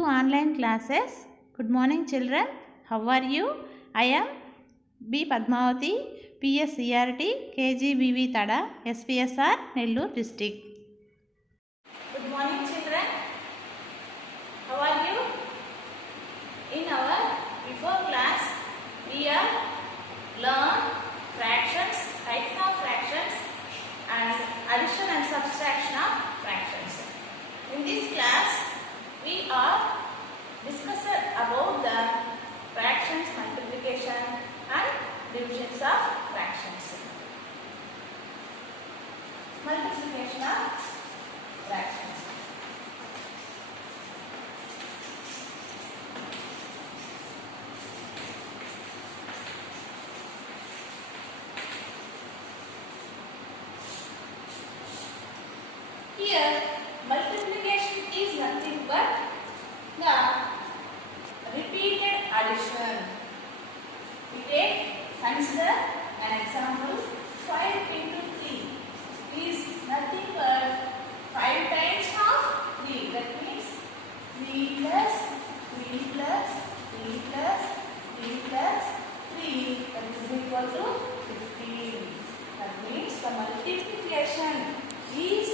to online classes. Good morning children. How are you? I am B. Padmavathi, PSCRT, KGBV Tada, SPSR, Nellore district. Good morning children. How are you? In our before class, we have learned fractions, types of fractions and addition and subtraction of fractions. In this class, we are discussing about the fractions, multiplication and divisions of fractions. Multiplication of fractions. Here, multiplication is nothing but the repeated addition. Consider an example. 5 into 3 is nothing but 5 times of 3. That means 3 plus 3 plus 3 plus 3 plus 3, that is equal to 15. That means the multiplication is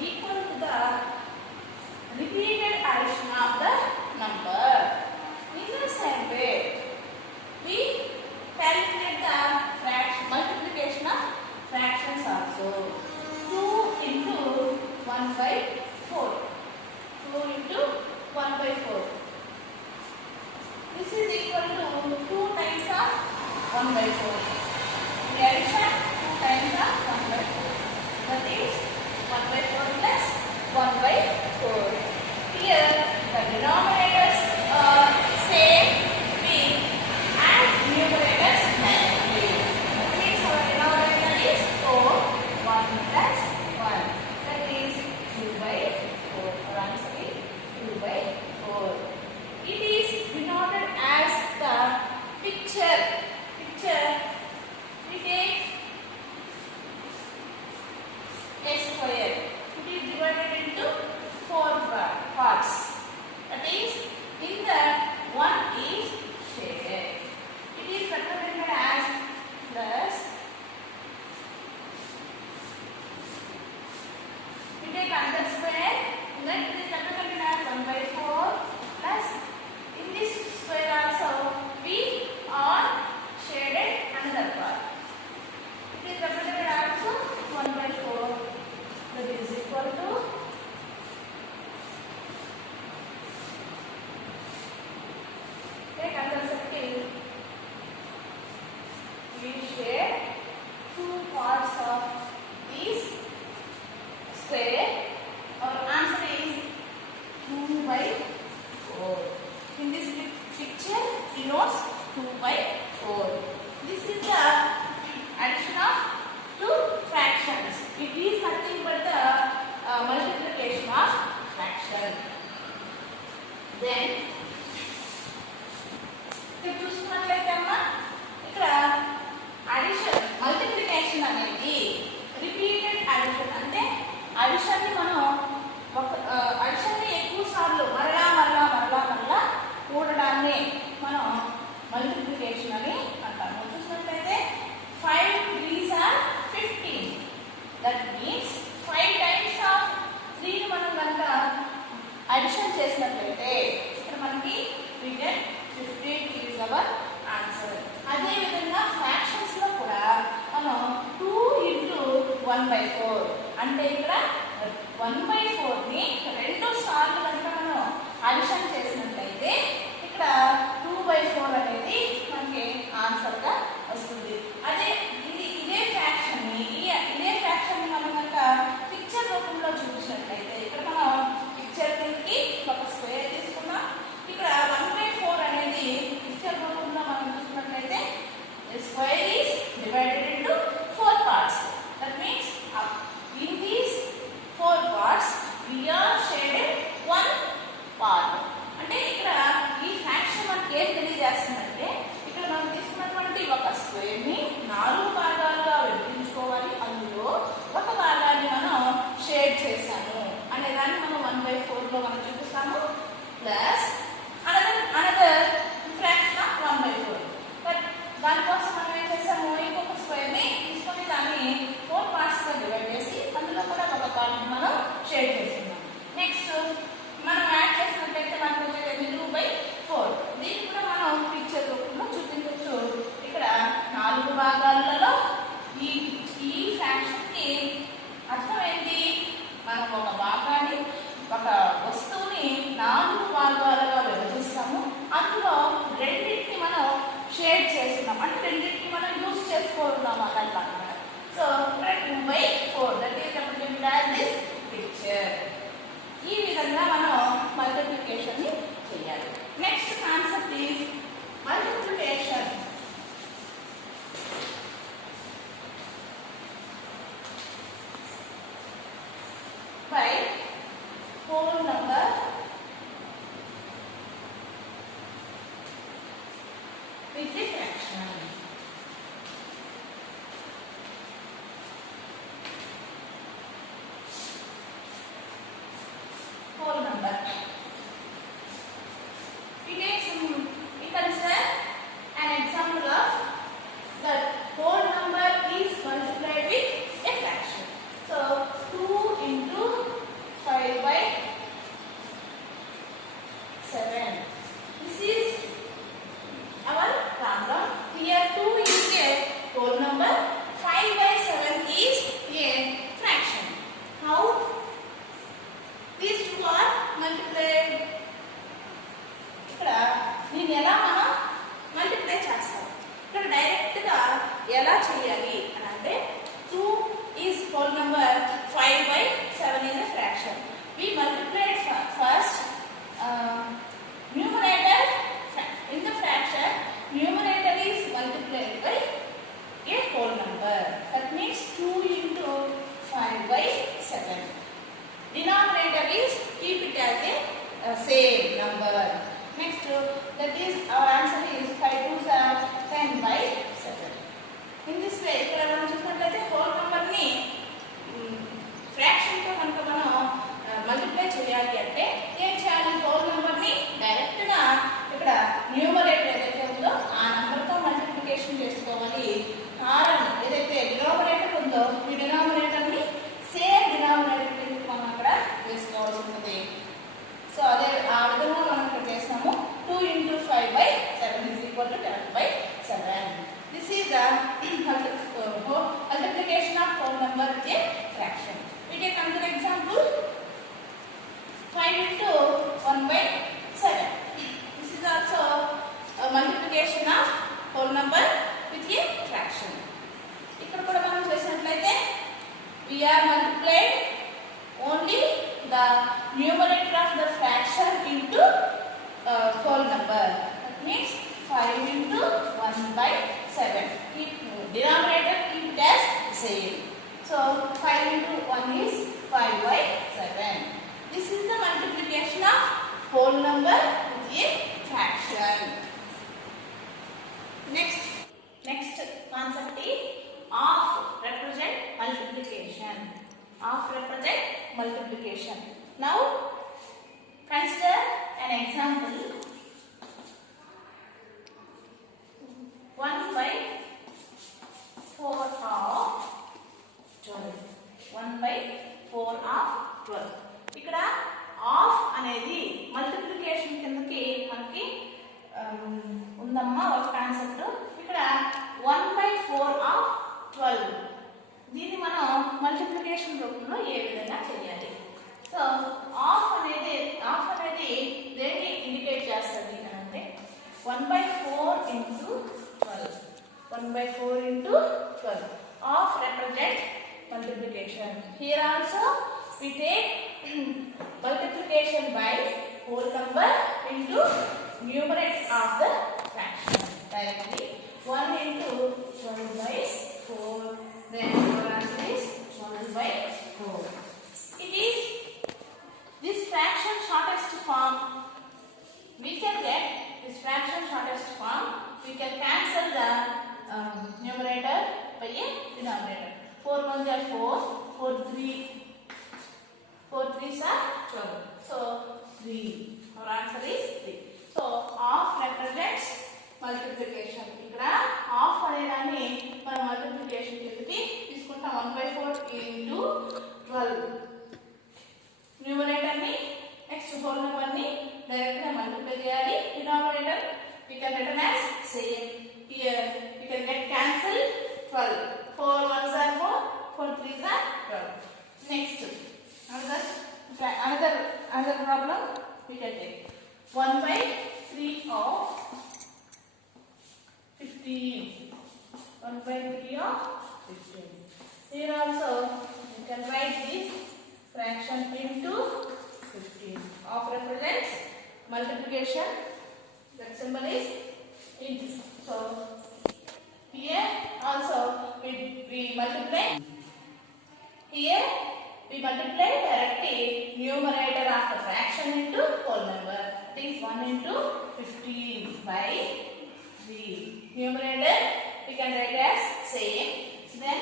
equal to the repeated addition of the number. In the same way, we calculate the multiplication of fractions also. 2 into 1 by 4. 2 into 1 by 4. This is equal to 2 times of 1 by 4. The addition 2 times of 1 by 4. That is 1 by 4 plus 1 by 4. Here the denominators are same, big, and numerators negative. That means our denominator is 4, 1 plus 1. That is 2 by 4. Our answer is 2 by 4. It is denoted as the picture. We take a square. It is divided into 4 parts. That is, in that one is shaded. It is represented as plus. We take another square. In that it is represented as 1 by 4 plus. In this square also we are shaded another part. It is represented as 1 by 4. That is equal to take another circle. We share 2 parts of this square. Our answer is 2 by 4. In this picture denotes 2 by 4. This is the addition of 2 fractions. It is nothing but the multiplication of fraction. Then ఇక్కడ చూసుకున్నట్లయితే అమ్మా ఇక్కడ addition multiplication అనేది repeated addition. అంటే అడిషన్ ని మనం అడిషన్ ని ఎక్కువ సార్లు మరలా కూడడాన్ని మనం మల్టిప్లికేషన్ అని అంటాము. చూసినట్లయితే 5 3s are 15. That means 5 times of 3 ని మనం కనుక అడిషన్ చేసినట్లయితే ఇక్కడ మనకి we get 15 is our answer. అదే విధంగా ఫ్రాక్షన్స్ లో కూడా మనం 2 into 1 by 4 అంటే ఇక్కడ 1 by 4 ని 2 సార్లు కనుక మనం అడిషన్ చేసినట్లయితే ఇక్కడ 2 by 4 అనేది మనకి ఆన్సర్ గా వస్తుంది. అదే ఇదే ఫ్రాక్షన్ ని మనం కనుక పిక్చర్ రూపంలో చూపించినట్లయితే ఇక్కడ మనం పిక్చర్ కి ఒక స్క్వేర్ తీసుకున్నాం. ఇక్కడ 1 by 4 అనేది పిక్చర్ రూపంలో మనం చూసినట్లయితే square is divided into 4 parts. That means in these 4 parts we are shaded 1 part. చేసుకుంటున్నాము అట్లా అన్నమాట. సో 2/4 that is represented as this picture. ఈ విధంగా మనం మల్టిప్లికేషన్ ని చేయాలి. Next concept is multiplication by whole number with the fraction. Whole number. We consider an example of that whole number is multiplied with a fraction. So 2 into 5/7. This is our problem. Here 2 is a whole number, 5/7 is a fraction. How these two are multiplied? ఇక్కడ దీన్ని ఎలా మనం మల్టిప్లై చేస్తాం? ఇక్కడ డైరెక్ట్ గా ఎలా చేయాలి అని అంటే 2 is whole number, 5/7 is a fraction. We multiplied first numerator in the fraction. Numerator is multiplied by a whole number. That means 2 into 5/7. Denominator is keep it as a same number. Next, that is our answer is 5 2s are 10/7. In this way, ఇక్కడ మనం చూసినట్లయితే whole number ని ఫ్రాక్షన్ తో కనుక మనం మల్టిప్లై చేయాలి అంటే ఏం చేయాలి? హోల్ నంబర్ ని డైరెక్ట్ గా ఇక్కడ న్యూమరేటర్ ఏదైతే ఉందో ఆ నంబర్ తో మల్టిప్లికేషన్ చేసుకోవాలి. హారం ఏదైతే డినామినేటర్ ఉందో ఈ డినామినేటర్ ని సేమ్ డినామినేటర్ కి మనం అక్కడ వేసుకోవాల్సి ఉంటుంది. సో అదే ఆ విధంగా మనం ఇక్కడ చేస్తాము. 2 into 5/7 is equal to 10/7. This is the multiplication of whole number with a fraction. We take another example. 5 into 1/7. This is also a multiplication of whole number with a fraction. ఇక్కడ కూడా మనం చేసినట్లయితే we are multiplied only the numerator of the fraction into whole number. That means 5 into 1/7. Keep denominator keep it as same. So 5 into 1 is 5/7. This is the multiplication of whole number with a fraction. Next concept is half represent multiplication. Half represent multiplication. Now consider an example. 1/4 of 12. 1/4 of 12. ఇక్కడ హాఫ్ అనేది మల్టిప్లికేషన్ కిందకి మనకి ఉందమ్మా ఒక కాన్సెప్ట్. ఇక్కడ 1/4 of 12 దీన్ని మనం మల్టిప్లికేషన్ రూపంలో ఏ విధంగా చేయాలి? సో హాఫ్ అనేది దేన్ని ఇండికేట్ చేస్తుంది అంటే 1/4 into 12. 1/4 into 12. Half represent multiplication. Here also we take multiplication by whole number into numerator of the fraction directly. 1 into 12/4. Then our answer is 12/4. It is this fraction shortest form. We can get this fraction shortest form. We can cancel the numerator by a denominator. 4 1s are 4. 4 3s are 12. So 3. Our answer is 3. So half represents multiplication. ఇక్కడ half అనేదాన్ని మనం మల్టిప్లికేషన్ కిందకి తీసుకుంటాం. 1/4 into 12. న్యూమరేటర్ ని next whole number ని డైరెక్ట్ గా మల్టిప్లై చేయాలి. Denominator we can written as same. Here we can get cancel 12. 4 1s are 4. 4 3s are 12. Next another problem we can take. 1/3 of 15. 1 by 3 of 15. Here also you can write this fraction into 15. Half represents multiplication. That symbol is into. So here also we multiply. Here we multiply directly numerator of the fraction into whole number. That is 1 into 15 by 3. Numerator we can write as same. Then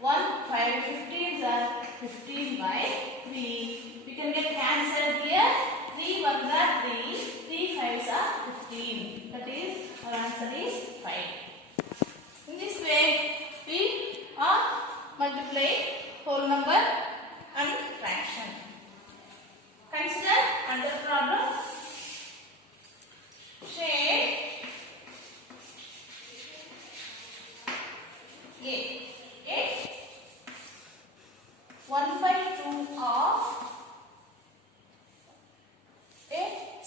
1, 5, 15s are 15 by 3. We can get cancelled here. 3 1s are 3. 3 5s are 15. That is our answer is 5. In this way we are multiply whole number and fraction. Consider another problem. Shade A. 1 by 2 of a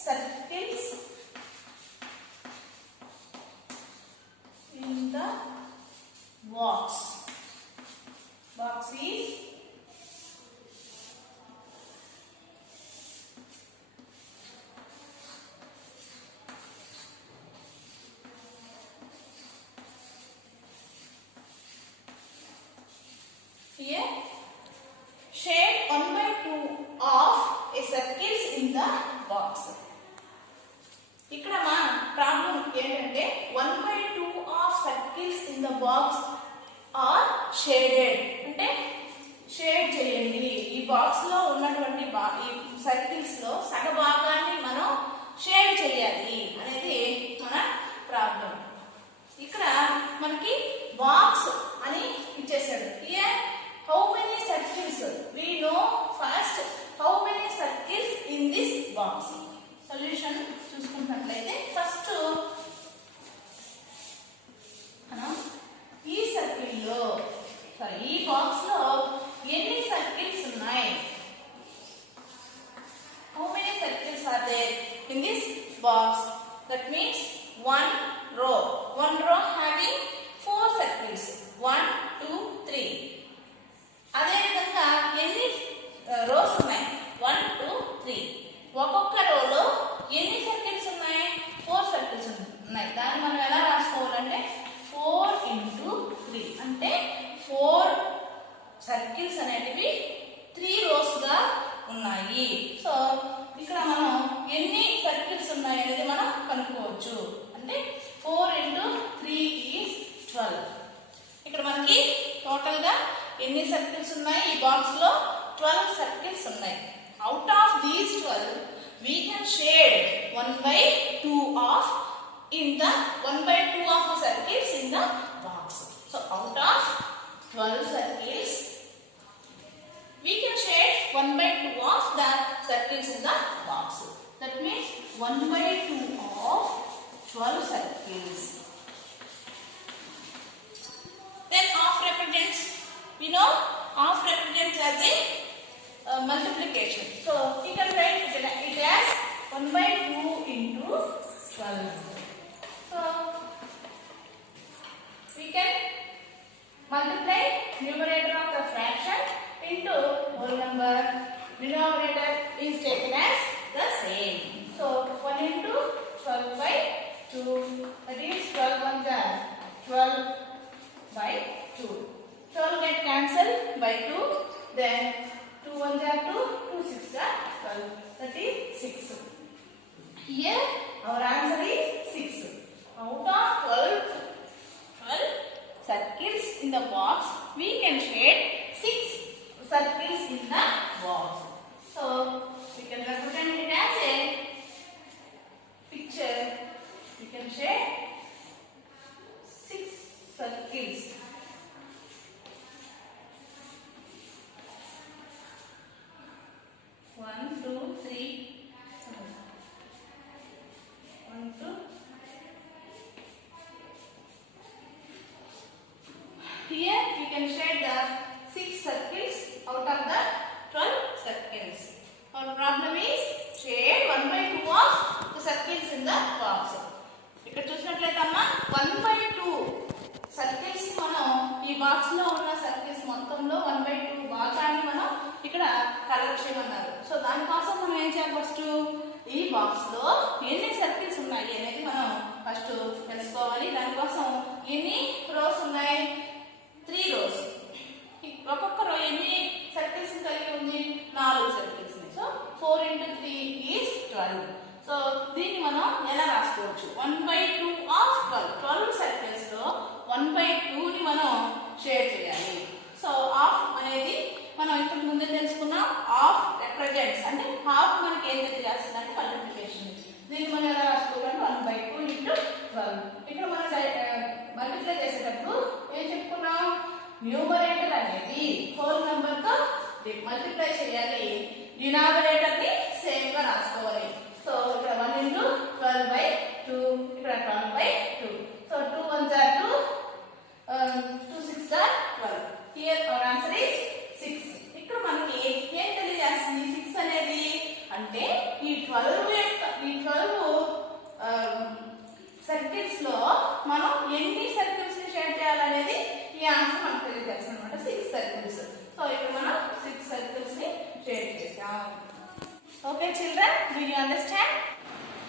circles in the box. Box is here. Shade 1 by 2 of a circles in the box. ఇక్కడ మా ప్రాబ్లం ఏంటంటే 1 by 2 of circles in the box are shaded. అంటే షేడ్ చేయండి. ఈ బాక్స్ లో ఉన్నటువంటి ఈ సర్కిల్స్ లో సగ భాగాన్ని మనం షేడ్ చేయాలి అనేది మన ప్రాబ్లం. ఇక్కడ మనకి బాక్స్ అని ఇచ్చేసాడు. Here how many circles? We know first how many circles in this box. Solution చూసుకున్నట్లయితే ఫస్ట్ మనం ఈ సర్కిల్ లో ఈ బాక్స్ లో ఎన్ని సర్కిల్స్ ఉన్నాయి? How many circles are there in this box? That means one row having 4 circles. 1 2 3. అదే విధంగా ఎన్ని రోస్ ఉన్నాయి? 1 2 3. ఒక్కొక్క రోలో ఎన్ని సర్కిల్స్ ఉన్నాయి? 4 సర్కిల్స్ ఉన్నాయి. దాన్ని మనం ఎలా రాసుకోవాలంటే 4 into 3 అంటే 4 సర్కిల్స్ అనేటివి 3 రోస్ గా ఉన్నాయి. సో ఇక్కడ మనం ఎన్ని సర్కిల్స్ ఉన్నాయి అనేది మనం కనుక్కోవచ్చు. అంటే 4 into 3 is 12. ఇక్కడ మనకి టోటల్ గా ఎన్ని సర్కిల్స్ ఉన్నాయి? ఈ బాక్స్ లో 12 సర్కిల్స్ ఉన్నాయి. Out of these 12 we can shade 1 by 2 of in the 1 by 2 of the circles in the box. So out of 12 circles we can shade 1 by 2 of the circles in the box. That means 1 by 2 of 12 circles. Then half represents, we know half represents as a multiplication. So you can write it as 1 by 2 into 12. So we can multiply numerator of the fraction into whole number. Denominator is taken as the same. So 1 into 12 by 2. That is 12 ones are 12 by 2. 12 get cancelled by 2. Then 2 ones are 2. 2 6 are 12. That is 6. Here our answer is 6. Out of 12 circles in the box, we can shade 6 circles in the box. So we can represent it as a picture. We can shade 6 circles. One, two, three. 1, 2. Here we can shade the 6 circles out of the 12 circles. Our problem is shade 1 by 2 of the circles in the box. ఇక్కడ చూసినట్లయితే అమ్మ 1 by 2 circles బాక్స్లో ఎన్ని సర్కిల్స్ ఉన్నాయి అనేది మనం ఫస్ట్ తెలుసుకోవాలి. దానికోసం ఎన్ని రోస్ ఉన్నాయి? 3 రోస్. ఒక్కొక్క రో ఎన్ని సర్కిల్స్ కలిగి ఉంది? 4 సర్కిల్స్. సో 4 × 3 ఈజ్ 12. సో దీన్ని మనం ఎలా రాసుకోవచ్చు? 1/2 ఆఫ్ 12. 12 సర్కిల్స్ లో 1/2ని మనం షేర్ చేయాలి. సో ఆఫ్ అనేది మనం ఇంతకు ముందే తెలుసుకున్నాం. ఆఫ్ రిప్రజెంట్స్ అంటే హాఫ్ మనకి ఏం తెలియాల్సిందంటే మల్టిప్లికేషన్. దీన్ని మనం ఎలా రాసుకోవాలంటే 1/2 × 12. ఇక్కడ మనం మల్టిప్లై చేసేటప్పుడు ఏం చెప్పుకున్నాం? న్యూమరేటర్ అనేది హోల్ నెంబర్ తో మల్టిప్లై చేయాలి. డినామినేటర్ ని సేమ్ గా రాసుకోవాలి. సో ఇక్కడ 1 × 12/2, ఇక్కడ 12/2. సో 2 1s are 2, 2 6s are 12. Here our answer is 6. ఇక్కడ మనకి ఏం తెలియాల్సింది? 6 అనేది అంటే ఈ 12 సర్కిల్స్ లో మనం ఎన్ని సర్కిల్స్ ని షేర్ చేయాలనేది ఈ ఆన్సర్ మనకు తెలియజేస్తుంది అనమాట. 6 సర్కిల్స్. సో ఇక్కడ మనం 6 సర్కిల్స్ ని షేర్ చేసాం. Okay children, do you understand?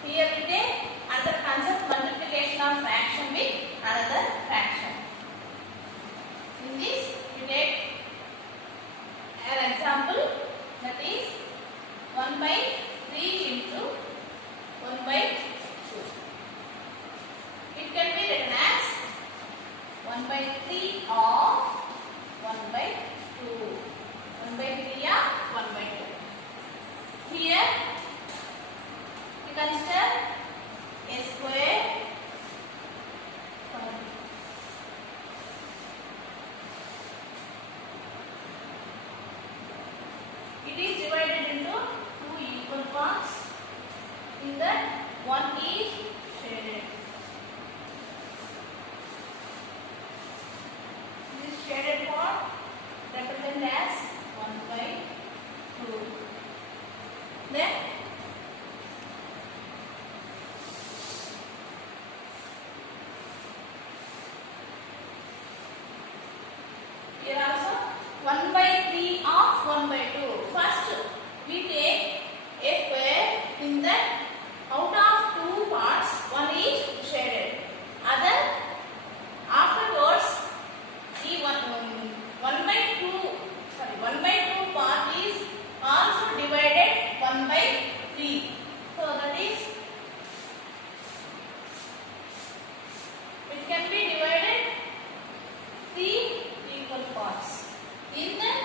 Here we take another concept, multiplication of fraction with another fraction. In this we take an example, that is 1/3 × 1/2. It can be written as 1/3 of 1/2. 1/3 of 1/2. Here we consider a square. It is divided into 2 equal parts. In that one is shaded. This shaded part represented as 1/2. Then here also 1/3 of 1/2. First we take a square. In that out of 2 parts, one is shaded. Other afterwards the 1/2 part is also divided 1/3. So that is it can be divided 3 equal parts. In that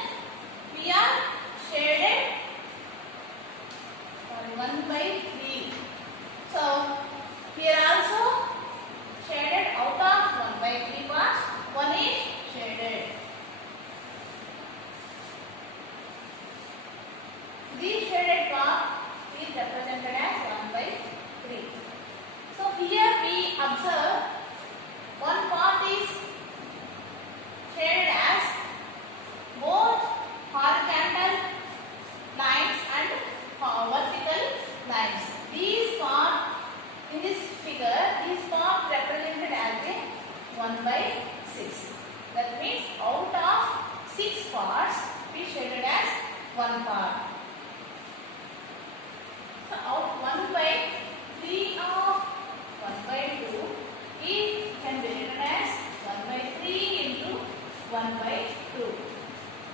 we are shaded 1/3. So here also shaded out of 1/3 parts, one is shaded. This shaded part is represented as 1/3. So here we observe one part is shaded as both horizontal lines and vertical lines. These part in this figure, these part represented as a 1/6. That means out of 6 parts, we shaded as one part. So out 1/3 of 1/2 it can be written as 1/3 × 1/2.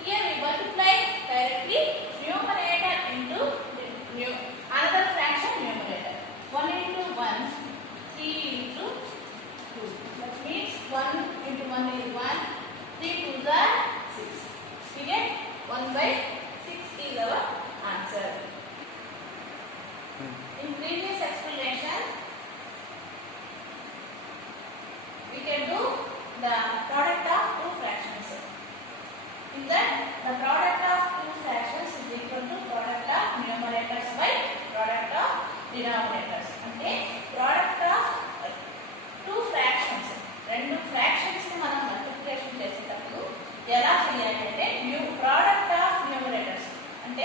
Here we multiply directly numerator into another fraction numerator. 1 × 1, 3 × 2. That means 1 × 1 is 1, 3 2s are 6. We get 1/6 is our answer. In previous explanation, we can do the product of 2 fractions. In that, the product of 2 fractions is equal to product of numerators by product of denominators. అంటే product of 2 fractions, 2 fractions ని మనం మల్టిప్లికేషన్ చేసేటప్పుడు ఎలా చేయాలంటే product of numerators అంటే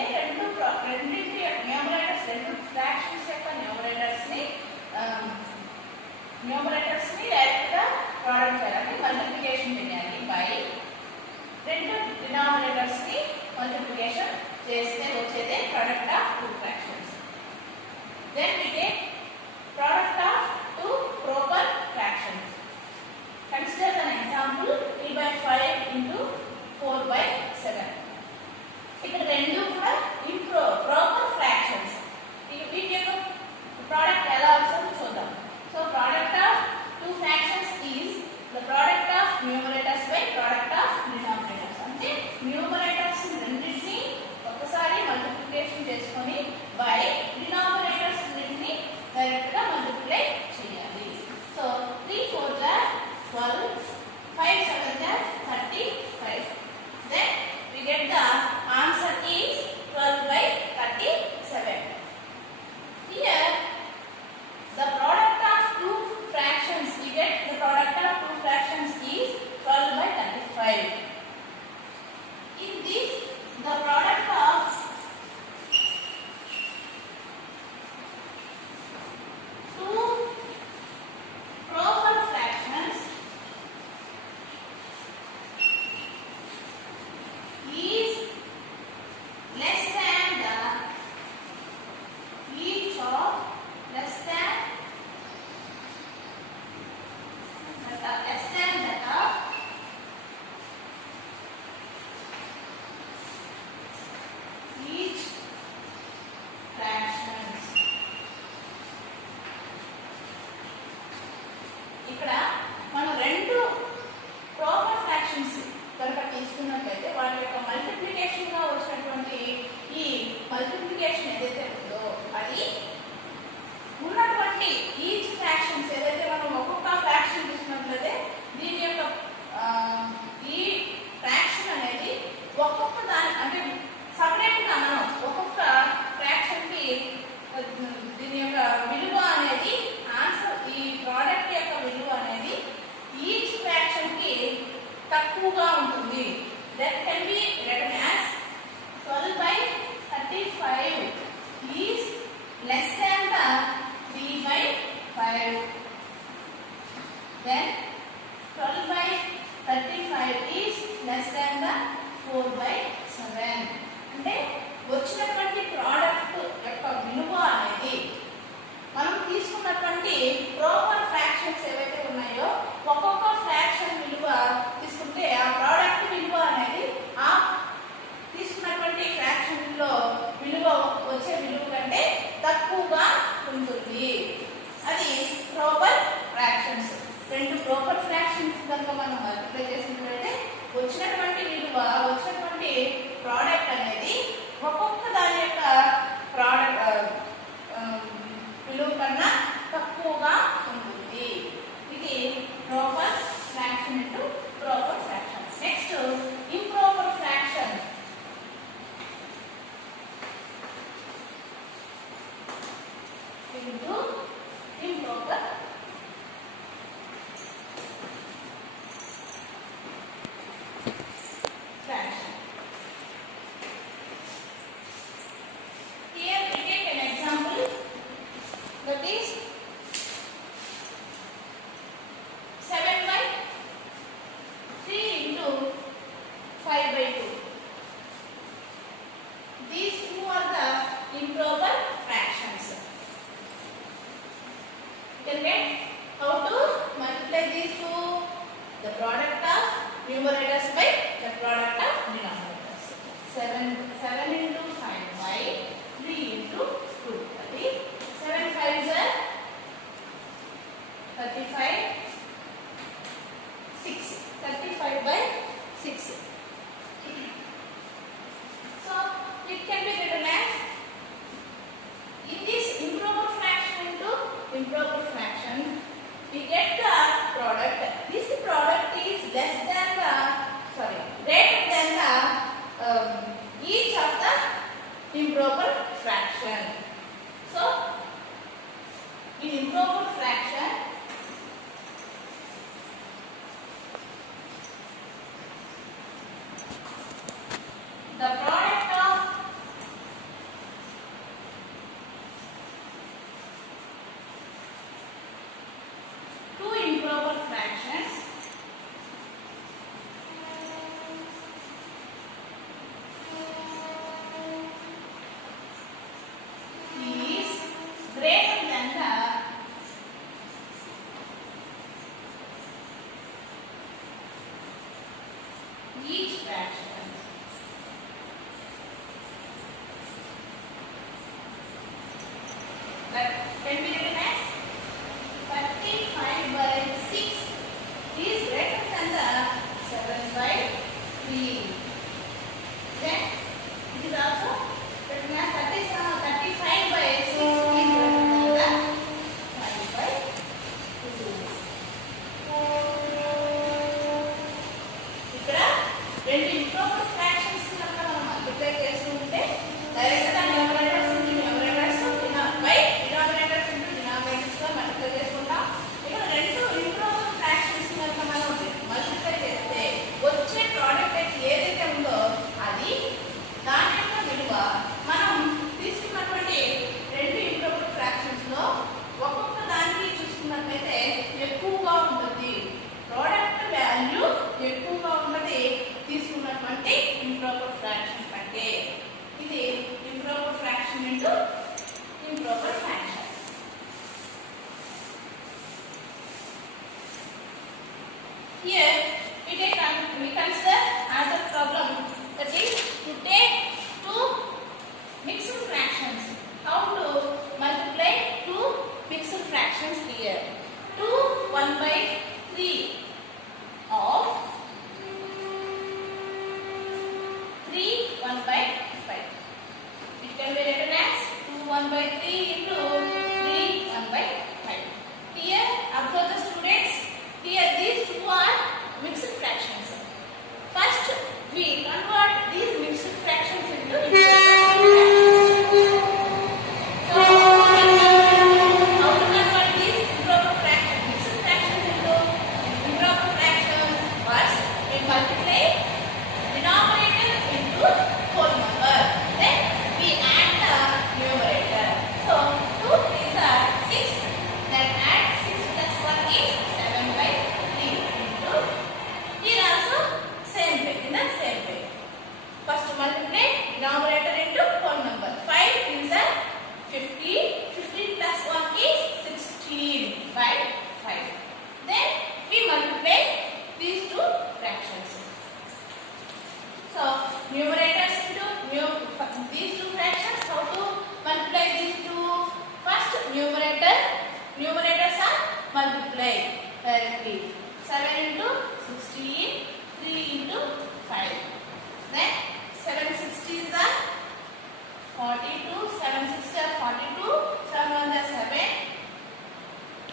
రెండింటి numerators, 2 fractions యొక్క numerators ని డైరెక్ట్ గా ప్రోడక్ట్ చేయాలి, మల్టిప్లికేషన్ చేయాలి బై 2 డినామినేటర్స్ ని మల్టిప్లికేషన్ చేస్తే వచ్చేదే product of 2 fractions. Then we తక్కువగా ఉంటుంది. That can be written as 12/35 is less than the 3/5. Then 12/35 is less than the 4/7. అంటే వచ్చినటువంటి ప్రోడక్ట్ యొక్క విలువ అనేది మనం తీసుకున్నటువంటి ప్రాపర్ ఫ్రాక్షన్స్ ఏవైతే ఉన్నాయో ఒక్కొక్క ఫ్రాక్షన్ విలువ తీసుకుంటే ఆ ప్రోడక్ట్ విలువ అనేది ఆ తీసుకున్నటువంటి ఫ్రాక్షన్ లో విలువ వచ్చే విలువ కంటే తక్కువగా ఉంటుంది. అది ప్రాపర్ ఫ్రాక్షన్స్. రెండు ప్రాపర్ ఫ్రాక్షన్స్ కనుక మనం మల్టిప్లై చేసినట్లయితే వచ్చినటువంటి విలువ వచ్చినటువంటి ప్రోడక్ట్ అనేది ఒక్కొక్క దాని యొక్క ప్రోడక్ట్ విలువ కన్నా తక్కువగా ఉంటుంది. ఇది proper fraction into proper fraction. Next improper fraction. into improper fraction. Here we take an example, that is 7/3 into 5/2. These two are the improper fractions. Can get how to multiply these two? The product of numerators by the product of denominators. 7 into 5 by 3 into 2. That is 7 5s are 35. 6. 35 by 6. So it can be written as, in this improper fraction into improper fraction, we get the product. This product is less than the, greater than the each of the improper fraction. So in improper fraction, the product of two improper fractions is greater than the each fraction. That can be written as 35/6 is greater than the 7/3. Then it is also written as 35/6 is greater than the 5/2. ఇక్కడ రెండు improper fractions కనుక మనం మల్టిప్లై చేస్తుంటే డైరెక్ట్ గా numerators into numerators by denominators into denominators గా మల్టిప్లై చేసుకుంటాం. ఇక్కడ రెండు ఇంప్రాపర్ ఫ్రాక్షన్స్ కనుక మనం మల్టిప్లై చేస్తే వచ్చే ప్రోడక్ట్ ఏదైతే ఉందో అది దాని యొక్క విలువ మనం తీసుకున్నటువంటి రెండు ఇంప్రాపర్ ఫ్రాక్షన్స్ లో ఒక్కొక్క దానికి చూసుకున్నట్లయితే ఎక్కువగా ఉంటుంది. ప్రోడక్ట్ వాల్యూ ఎక్కువగా ఉన్నది తీసుకున్నటువంటి ఇంప్రాపర్ ఫ్రాక్షన్ కంటే. ఇది improper fraction into improper fraction. Here we consider another problem, that is to take two mixed fractions. How to multiply two mixed fractions here? 2 1/3 of 3 1/5. It can be written as 2 1/3 into 3 1/5. Here observe the students. Here these two are mixed fractions. First we convert these mixed fractions into improper fractions. So how to convert these improper fractions, mixed fractions into numerators are multiplied directly. 7 into 16, 3 into 5. Then 7 16s are 42, 7 6 are 42, 7 1 are 7,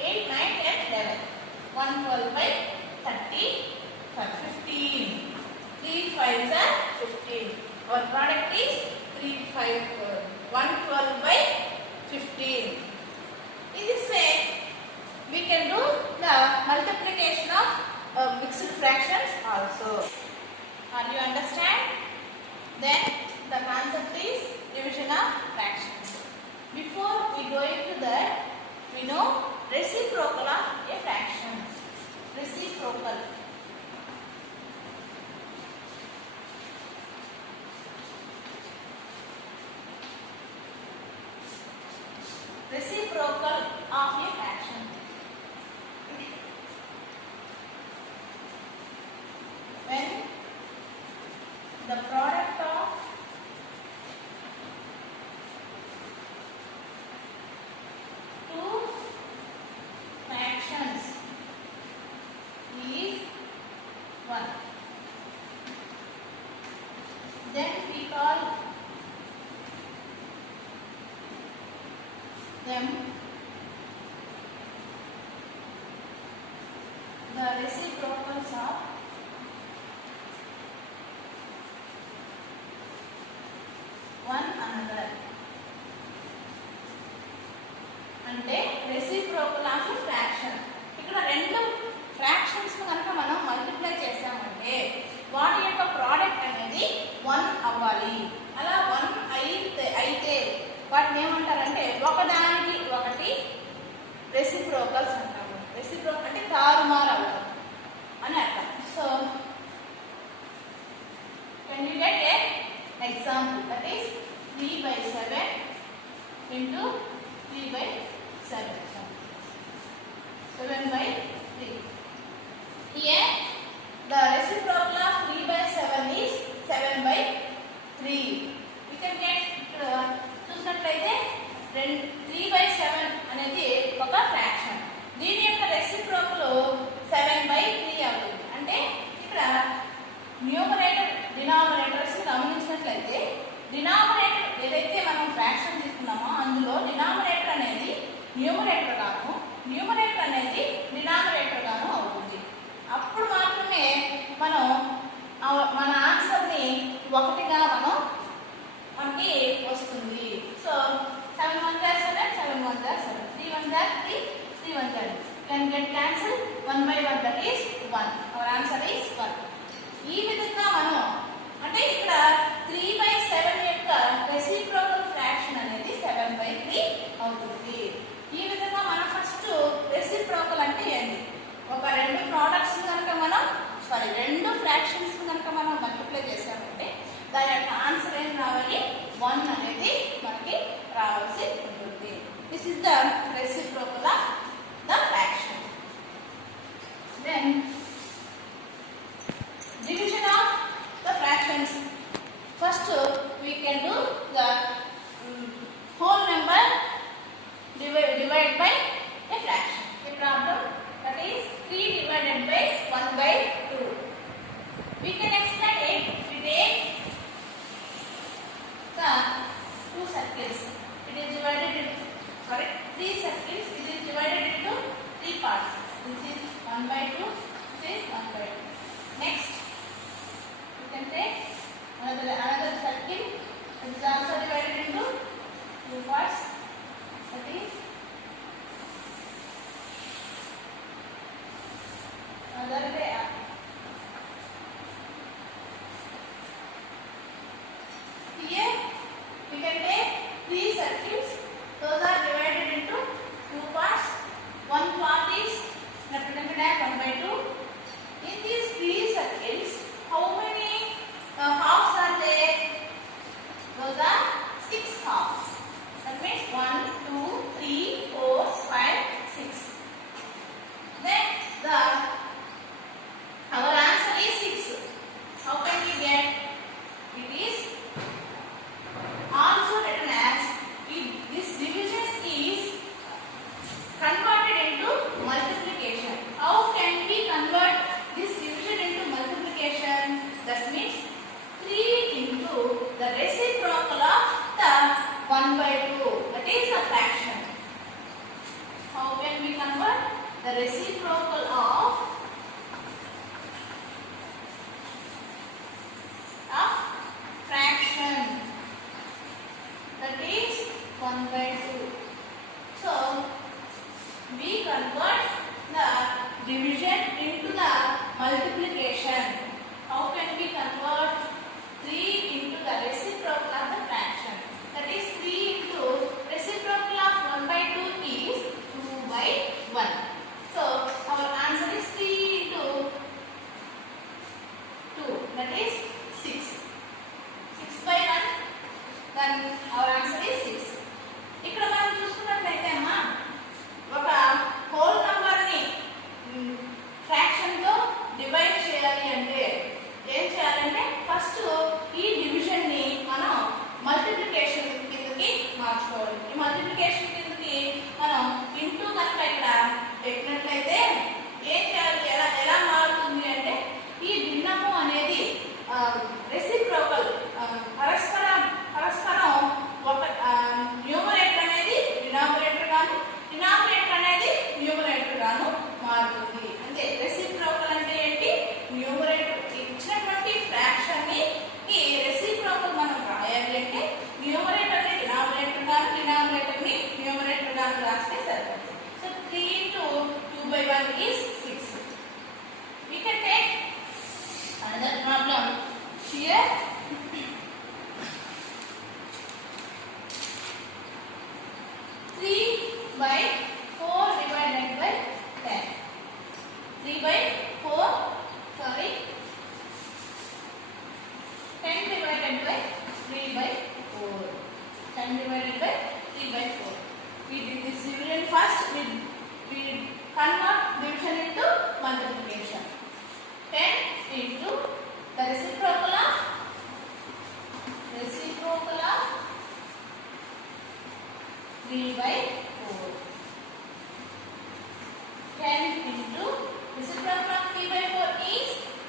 8, 9, 10, 11. 112 by 30, 15. 3 5s are 15. Our product is 112 by 15. In this way, we can do the multiplication of mixed fractions also. Are you understand? Then the concept is division of fractions. Before we go into that, we know reciprocal of a fraction. Reciprocal. Reciprocal of a fraction. When the product of two fractions is 1, then we call them the reciprocals of one another. అంటే reciprocal of fraction. ఇక్కడ రెండు ఫ్రాక్షన్స్ కనుక మనం మల్టిప్లై చేసామంటే వాటి యొక్క ప్రోడక్ట్ అనేది 1 అవ్వాలి. అలా 1 అయితే వాటిని ఏమంటారంటే ఒకదానికి ఒకటి రెసిప్రోకల్స్ అంటాము. రెసిప్రోకల్ అంటే తారుమారు అవ్వడం అని అర్థం. So can you get a example, that is 3 by 7 into 3 by 7. 7 by 3. Here the reciprocal of 3 by 7 is 7 by 3. We can get చూసినట్లయితే 3 by 7 అనేది ఒక ఫ్రాక్షన్. దీని యొక్క రెసిప్రోకల్ 7 by 3 అవుతుంది. అంటే ఇక్కడ న్యూమరేటర్ డినామినేటర్స్ గమనించినట్లయితే డినామినేటర్ ఏదైతే మనం ఫ్రాక్షన్ తీసుకున్నామో అందులో డినామినేటర్ అనేది న్యూమరేటర్ గాను, న్యూమరేటర్ అనేది డినామినేటర్ గాను అవుతుంది. అప్పుడు మాత్రమే మనం మన ఆన్సర్ని ఒకటిగా మనకి వస్తుంది. సో 7 1 7 7 1 7 3 1 3 3 1 can get cancelled. 1 by 1 that is 1. Our answer is 1. ఈ విధంగా మనం అంటే ఇక్కడ 3 by 7 యొక్క రెసిప్రోకల్ ఫ్రాక్షన్ అనేది 7 by 3 అవుతుంది. ఈ విధంగా మనం ఫస్ట్ రెసిప్రోకల్ అంటే ఏంటి? ఒక రెండు ప్రోడక్ట్స్ కనుక రెండు ఫ్రాక్షన్స్ కనుక మనం మల్టిప్లై చేసామంటే దాని యొక్క ఆన్సర్ ఏం రావాలి? 1 అనేది మనకి రావాల్సి ఉంటుంది. This is the reciprocal of the fraction. Then division of the fractions. First we can do the whole number divided by a fraction. A problem, that is 3 divided by 1 by 2. We can explain it. We take the two circles. It is divided into 3 circles. It is divided into 3 parts. This is 1 by 2. This is 1 by 2. Next you can take another circle. It is also divided into 2 parts. That is another way. Here we can take 3 circles. Those are divided into convert the reciprocal of fraction, that is 1 by 2. So we convert the division into the multiplication. How can we convert 3 into the reciprocal of the fraction? That is 3 into reciprocal of 1 by 2 is 2 by 1. So our answer is 3 into 2, that is 6. 6 by 1, then our answer is 6. ఇక్కడ మనం చూసుకున్నట్లయితే అమ్మా ఒక whole number ని ఫ్రాక్షన్ తో డివైడ్ చేయాలి అంటే ఏం చేయాలంటే ఫస్ట్ ఈ డివిజన్ ని మనం మల్టిప్లికేషన్ కిందకి మార్చుకోవాలి. ఈ మల్టిప్లికేషన్ కిందకి మనం ఇంటూ కనుక ఇక్కడ పెట్టినట్లయితే ఏం చేయాలి, ఎలా మారుతుంది అంటే ఈ భిన్నము అనేది రెసిప్రోకల్ పరస్పరం ఒక న్యూమరేటర్ అనేది డినామినేటర్ గాను, డినామినేటర్ అనేది న్యూమరేటర్ గాను మారుతుంది. అంటే రెసిప్రోకల్ అంటే ఏంటి, న్యూమరేటర్ ఇచ్చినటువంటి ఫ్రాక్షన్ ని రెసిప్రోకల్ మనం రాయాలి అంటే న్యూమరేటర్ ని డినామినేటర్ గాను, డినామినేటర్ ని న్యూమరేటర్ గాను రాస్తే సరిపోతుంది. సో 3 into 2 by 1 is 6. We can take another problem here. 3 by 4 divided by 10. 3 by 4, sorry, 10 divided by 3 by 4. 10 divided by 3 by 4. We did this division first. We convert division into multiplication. 10 into the reciprocal of 3 by 4. 10 into reciprocal of 3 by 4 is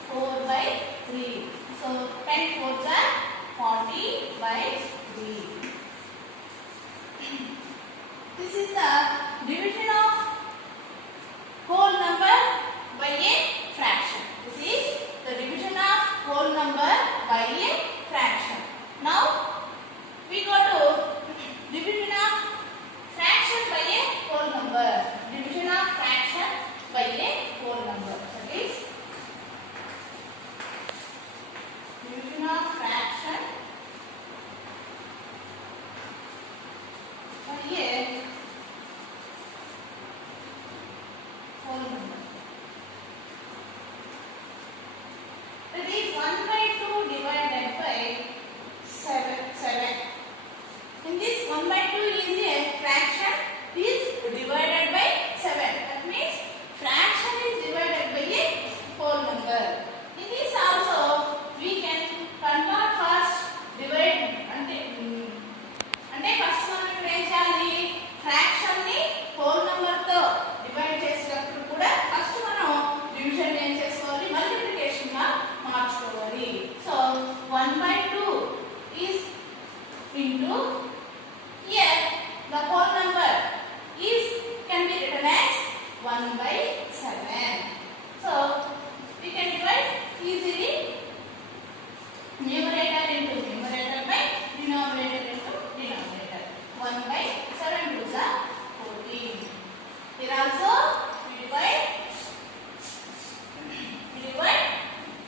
4 by 3. So 10 4s are 40 by 3. This is the division of whole number by a fraction. This is the division of whole number by a fraction. Now we go to division of fraction by a whole number. Division of fraction by a whole number. That is division of fraction by a whole number. That is 1 by 2 divided by 7. In this 1 by 2 is a fraction is divided by 7. That means fraction is divided by a whole number. In this also we can convert first divide అంటే ఫస్ట్ మనం ఇక్కడ ఏం చేయాలి, ఫ్రాక్షన్ ని whole number తో డివైడ్ చేసేటప్పుడు కూడా ఫస్ట్ మనం డివిజన్ ఏం చేసుకోవాలి, మల్టిప్లికేషన్ గా మార్చుకోవాలి. సో 1 by 2 is into here the whole number is can be written as 1 by 7. So we can divide easily numerator into numerator by denominator into denominator. 1 by 7 2s are 14. Here also we divide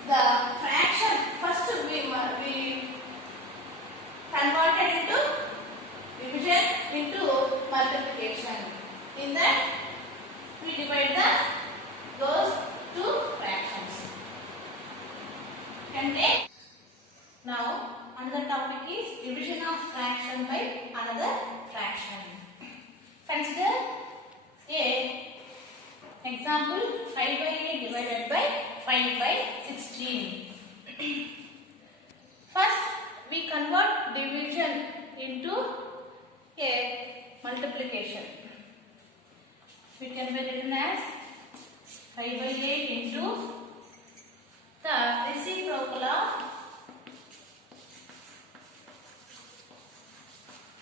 the fraction. First we converted into division into multiplication. In that we divide those two fractions. Can take. Now another topic is division of fraction by another fraction. Consider a example 5 by 8 divided by 5 by 16. First we convert division into a multiplication. We can be written as 5 by 8 into the reciprocal of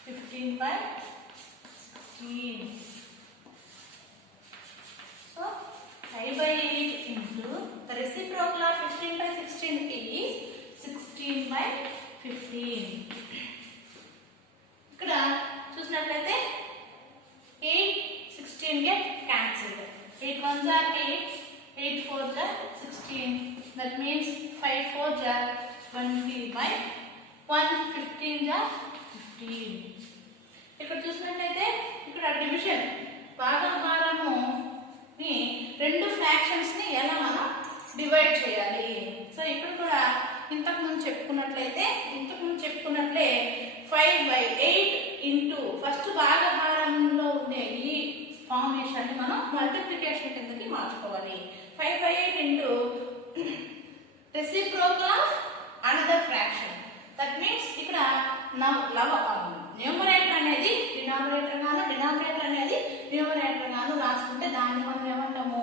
15 by 16. reciprocal of 15 by 16 is 16 by 15. ఇక్కడ చూసినట్లయితే 8 16 get cancelled. 8 ones are 8, 8 fours are 16. That means 5 fours are 20 by 1 15 are 15. ఇక్కడ చూసినట్లయితే ఇక్కడ డివిజన్ భాగహారము ని రెండు ఫ్రాక్షన్స్ ని ఎలా మనం డివైడ్ చేయాలి. సో ఇక్కడ కూడా ఇంతకు ముందు చెప్పుకున్నట్లే 5/8 ఇంటూ ఫస్ట్ భాగహారంలో ఉండే ఈ ఫార్మేషన్ ని మనం మల్టిప్లికేషన్ కిందకి మార్చుకోవాలి. 5/8 into reciprocal of another fraction. That means ఇక్కడ న్యూమరేటర్ అనేది డినామినేటర్ అనేది న్యూమరేటర్ గాను రాసుకుంటే దాన్ని మనం ఏమంటాము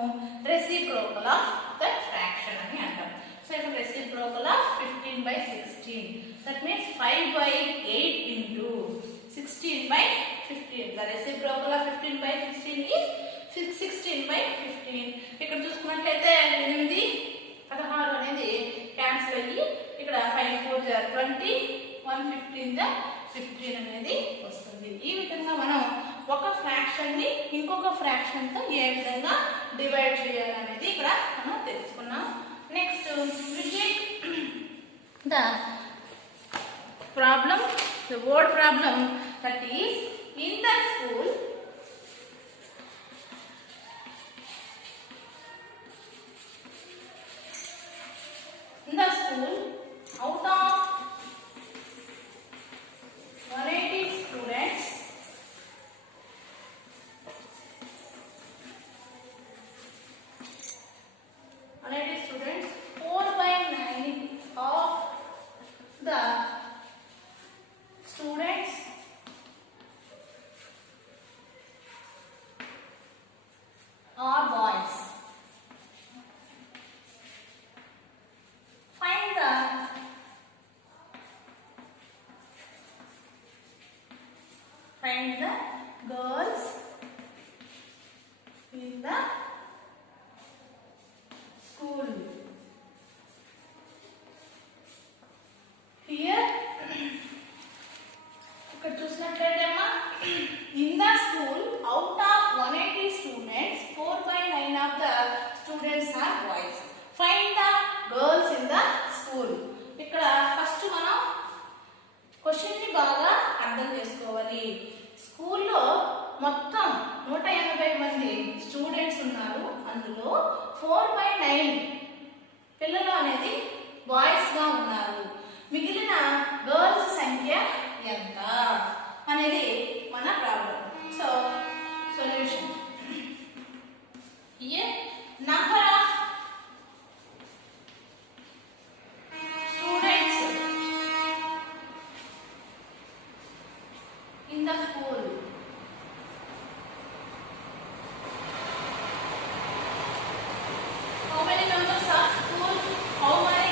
reciprocal of that fraction అని అంటాం. సో ఇక్కడ reciprocal of 15 by 16. That means 5/8 into 16 by 15. The reciprocal of 15 by 16 is 16 by 15. ఇక్కడ చూసుకున్నట్లయితే 8 16 అనేది క్యాన్సిల్ అయ్యి ఇక్కడ 5 4 20 1 15 15 అనేది వస్తుంది. ఈ విధంగా మనం ఒక ఫ్రాక్షన్ ని ఇంకొక ఫ్రాక్షన్ తో ఏ విధంగా డివైడ్ చేయాలనేది ఇక్కడ మనం తెలుసుకున్నాం. Next we take the problem, the word problem, that is in the school out of 180 students, 4/9 of the students are boys. Find the girls in the school. Here ఇక్కడ చూసినట్లయితే in the school out of 180 students 4/9 of the students are boys. Find the girls in the school. ఇక్కడ ఫస్ట్ మనం క్వశ్చన్ ని బాగా అర్థం చేసుకోవాలి. స్కూల్లో మొత్తం 180 మంది స్టూడెంట్స్ ఉన్నారు. అందులో 4/9 పిల్లలు అనేది బాయ్స్ గా ఉన్నారు. మిగిలిన గర్ల్స్ సంఖ్య ఎంత అనేది మన problem. So solution here number of students in the school. How many members of school? How many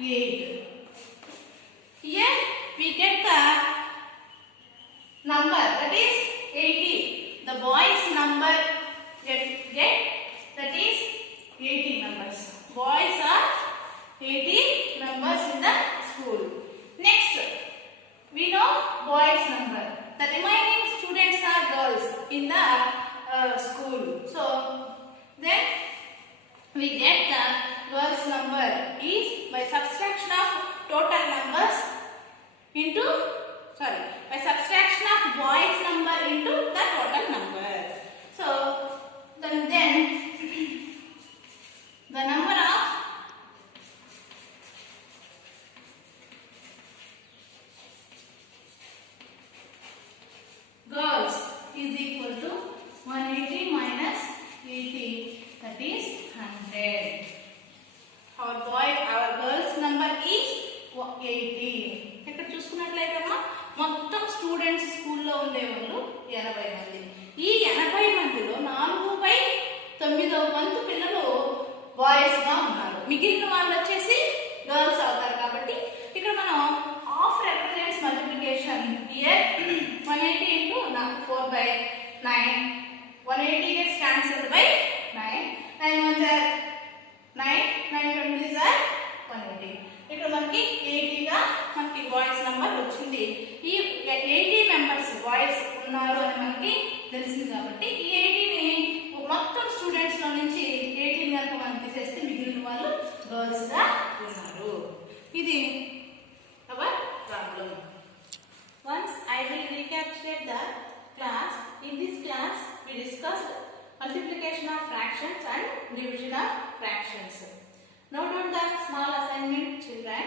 8. Here we get the number, that is 80. The boys number get that is 80 members. Boys are 80 members in the school. Next, we know boys number. The remaining students are girls in the school. So then we get the girls number is by subtraction of total numbers into by subtraction of boys number into the total number. So then the number of girls is equal to 180 minus 80, that is 100. Our girls number is 80. ఇక్కడ చూసుకున్నట్లయితే మొత్తం స్టూడెంట్స్ స్కూల్లో ఉండేవాళ్ళు 80 మంది. ఈ 80 మందిలో 4/9 వంతు పిల్లలు బాయ్స్ గా ఉన్నారు. మిగిలిన వాళ్ళు వచ్చేసి గర్ల్స్ అవుతారు. కాబట్టి ఇక్కడ మనం హాఫ్ రిప్రజెంట్స్ మల్టిప్లికేషన్ హియర్ 180 into 4/9. 180 gets cancelled by 9. 9 ones are 9. 9 20s are 180. ఇక్కడ మనకి 80 గా మనకి బాయ్స్ నంబర్ వచ్చింది. ఈ 80 మెంబర్స్ బాయ్స్ ఉన్నారు అని మనకి తెలిసింది. కాబట్టి ఈ 80ని మొత్తం స్టూడెంట్స్ లో నుంచి 80 కనుక మనం తీసేస్తే మిగిలిన వాళ్ళు గర్ల్స్ గా ఉన్నారు. ఇది our problem. Once I will recapitulate the class. In this class we discussed multiplication of fractions and division of fractions. Note down the small assignment, children.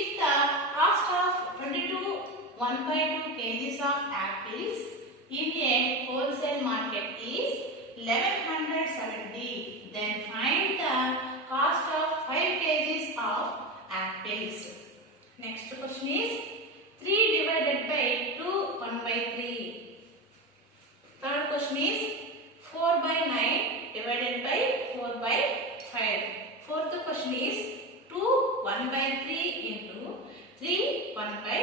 If the cost of 22 1/2 kgs of apples in a wholesale market is 1170, then find the cost of 5 kgs of apples. Next question is 3 divided by 2 1/3. Third question is 4/9 divided by 4/5. Fourth question is 2 1/3 into 3 1/5.